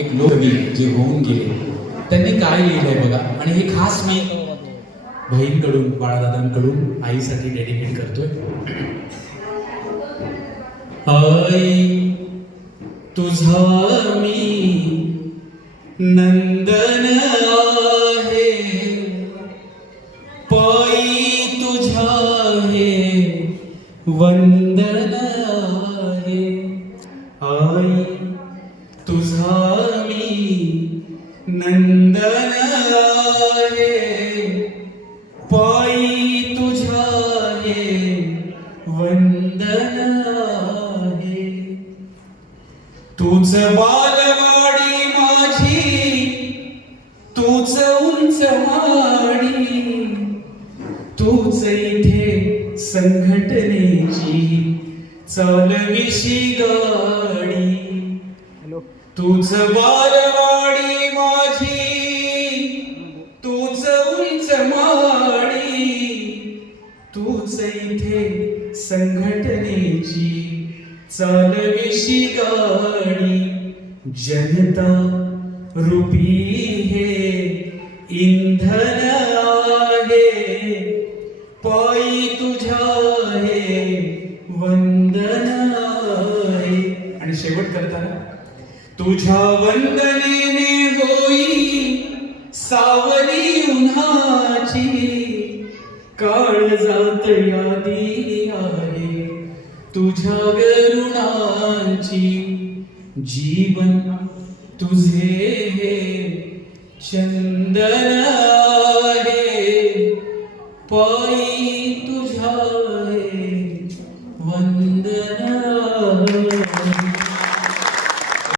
एक लोककवी जे होऊन गेले त्यांनी काय लिहिलंय बघा, आणि हे खास मी बहीणकडून बाळादादांकडून आईसाठी डेडिकेट करतोय. आई तुझा मी नंदन आहे, पायी तुझ्या हे वंदन आहे. आई तुझा मी नंदन आहे, पायी तुझ्या हे वंदन आहे. तूच बालवाडी माझी, तूच उंच माडी, तूच इथे संघटनेची चालविशी गाडी. तूच बालवाडी माझी, तूच उंच माडी, तूच इथे संघटनेची चालविशी गाडी. जनता रूपी हे इंधन आहे, पायी तुझ्या हे वंदन आहे. आणि शेवट करताना तुझ्या वंदनेने होई सावली उन्हाची, काळजात यादी आहे तुझ्या गरुणाची. जीवन तुझे हे चंदन